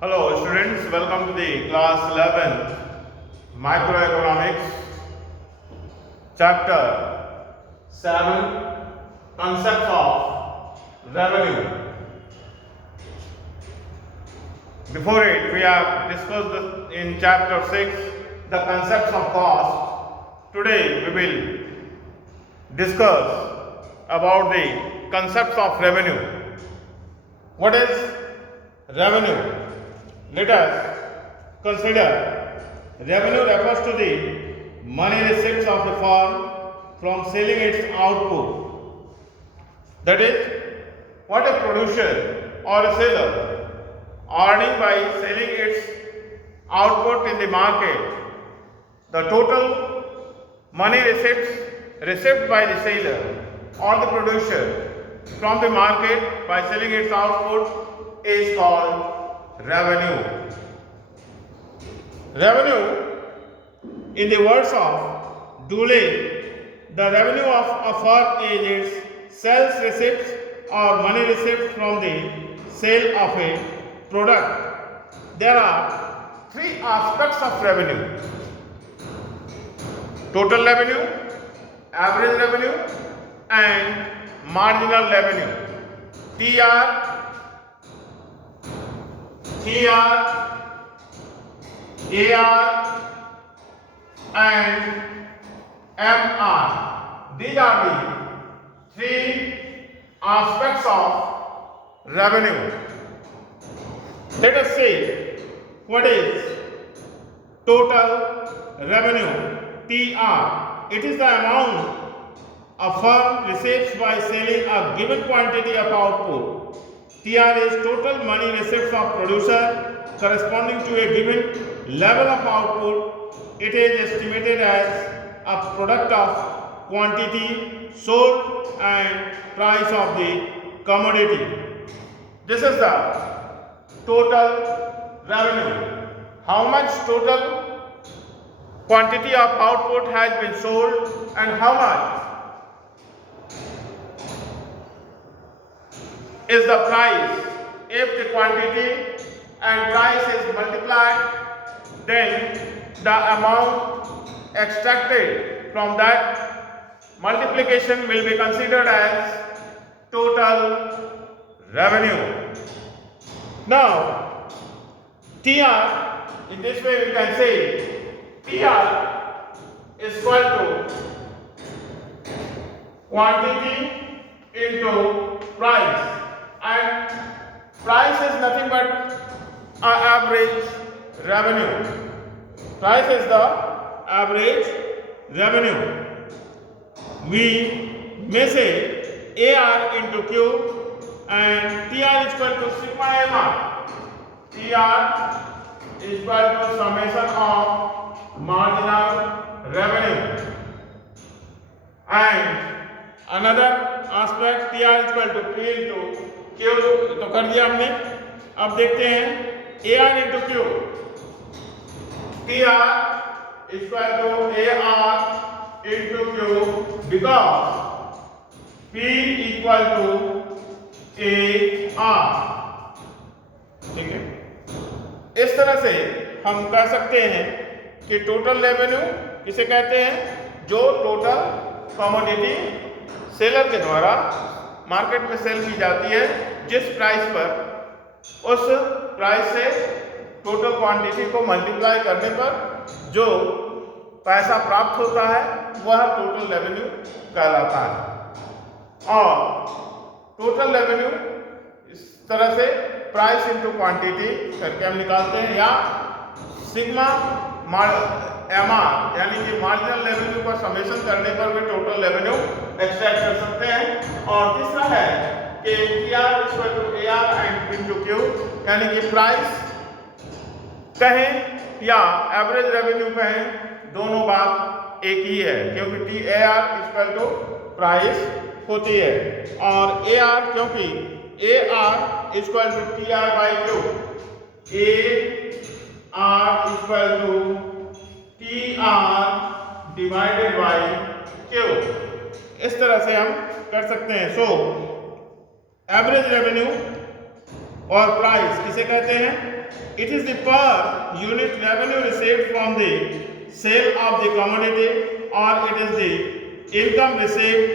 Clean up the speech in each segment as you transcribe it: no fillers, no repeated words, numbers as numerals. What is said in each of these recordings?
Hello students, welcome to the class 11 microeconomics chapter 7 concepts of revenue. Before it we have discussed in chapter 6 the concepts of cost. Today we will discuss about the concepts of revenue. What is revenue? Let us consider revenue refers to the money receipts of a firm from selling its output. That is, what a producer or a seller earning by selling its output in the market. The total money receipts received by the seller or the producer from the market by selling its output is called revenue. Revenue, in the words of Dooley, the revenue of a firm is its sales receipts or money receipts from the sale of a product. There are three aspects of revenue: total revenue, average revenue, and marginal revenue. TR, AR, and MR. These are the three aspects of revenue. Let us see what is total revenue, TR. It is the amount a firm receives by selling a given quantity of output. TR is total money receipts of producer corresponding to a given level of output. It is estimated as a product of quantity sold and price of the commodity. This is the total revenue. How much total quantity of output has been sold and how much is the price. If the quantity and price is multiplied, then the amount extracted from that multiplication will be considered as total revenue. Now, TR, in this way we can say TR is equal to quantity into price. And price is nothing but average revenue. Price is the average revenue. We may say AR into Q and TR is equal to sigma MR. TR is equal to summation of marginal revenue. And another aspect, TR is equal to P into Q, तो कर दिया हमने. अब देखते हैं AR into Q. TR is equal to AR into Q because P equal to AR. ठीक है. इस तरह से हम कह सकते हैं कि टोटल रेवेन्यू किसे कहते हैं? जो टोटल कमोडिटी सेलर के द्वारा मार्केट में सेल की जाती है, जिस प्राइस पर उस प्राइस से टोटल क्वांटिटी को मल्टीप्लाई करने पर जो पैसा प्राप्त होता है वह टोटल रेवेन्यू कहलाता है. और टोटल रेवेन्यू इस तरह से प्राइस इनटू क्वांटिटी करके हम निकालते हैं, या सिग्मा MR यानी कि मार्जिनल रेवेन्यू का समेशन करने पर भी टोटल रेवेन्यू एक्सट्रैक्ट कर सकते हैं. और तीसरा है कि TR equal to AR and into Q, यानी कि प्राइस कहें या एवरेज रेवेन्यू कहें, दोनों बात एक ही है क्योंक AR इक्वल टू प्राइस होती है और AR क्योंकि AR equal to TR by Q. AR equal to TR divided by Q. इस तरह से हम कर सकते हैं. सो एवरेज रेवेन्यू और प्राइस किसे कहते हैं? It is the per unit revenue received from the sale of the commodity और it is the income received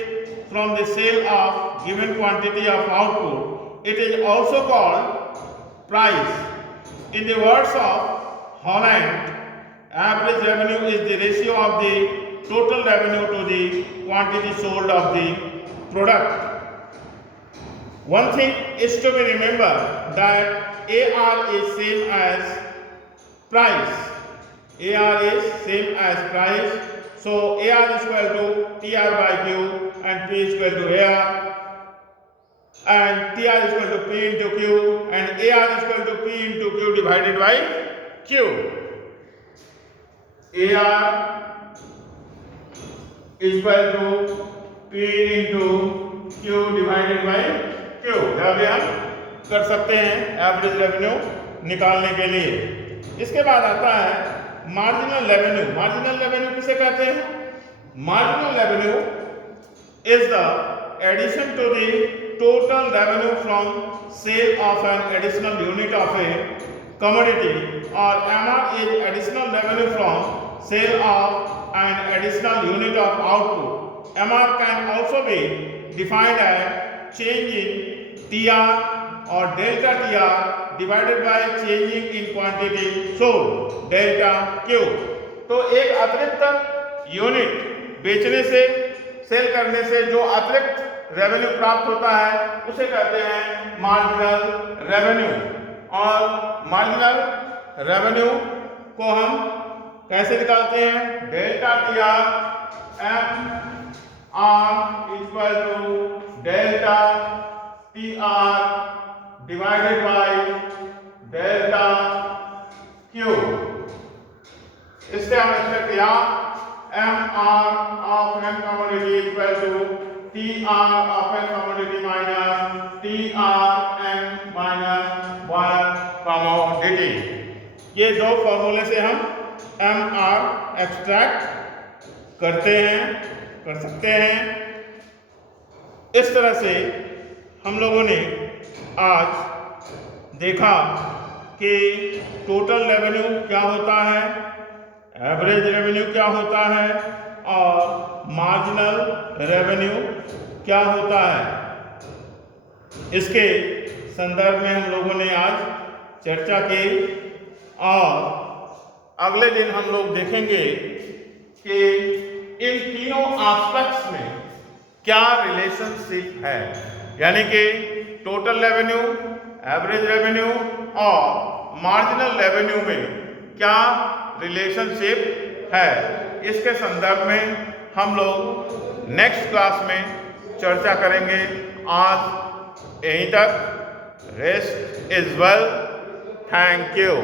from the sale of given quantity of output. It is also called price. In the words of Holland, average revenue is the ratio of the total revenue to the quantity sold of the product. One thing is to be remembered that AR is same as price. AR is same as price. So AR is equal to TR by Q and P is equal to AR. And TR is equal to P into Q and AR is equal to P into Q divided by Q. AR is equal to P into Q divided by Q. यह भी हम कर सकते हैं average revenue निकालने के लिए. इसके बाद आता है मार्जिनल रेवेन्यू. मार्जिनल रेवेन्यू किसे कहते हैं? Marginal revenue is the addition to the total revenue from sale of an additional unit of a commodity, or MR is additional revenue from sale of an additional unit of output. MR can also be defined as change in TR or delta TR divided by changing in quantity sold, delta Q. तो एक अतिरिक्त यूनिट बेचने से, सेल करने से जो अतिरिक्त रेवेन्यू प्राप्त होता है उसे कहते हैं मार्जिनल रेवेन्यू. और मार्जिनल रेवेन्यू को हम कैसे निकालते हैं? Delta T R M R equal to delta T R divided by delta Q. इससे हम लिख सकते हैं M R of n commodity equal to TR of n commodity minus TRN minus 1 commodity. ये दो फॉर्मूले से हम MR एक्सट्रैक्ट कर सकते हैं. इस तरह से हम लोगों ने आज देखा कि टोटल रेवेन्यू क्या होता है, एवरेज रेवेन्यू क्या होता है और मार्जिनल रेवेन्यू क्या होता है. इसके संदर्भ में हम लोगों ने आज चर्चा की और अगले दिन हम लोग देखेंगे कि इन तीनों एस्पेक्ट्स में क्या रिलेशनशिप है, यानी कि टोटल रेवेन्यू, एवरेज रेवेन्यू और मार्जिनल रेवेन्यू में क्या रिलेशनशिप है. इसके संदर्भ में हम लोग नेक्स्ट क्लास में चर्चा करेंगे. आज यहीं तक. Rest is well. Thank you.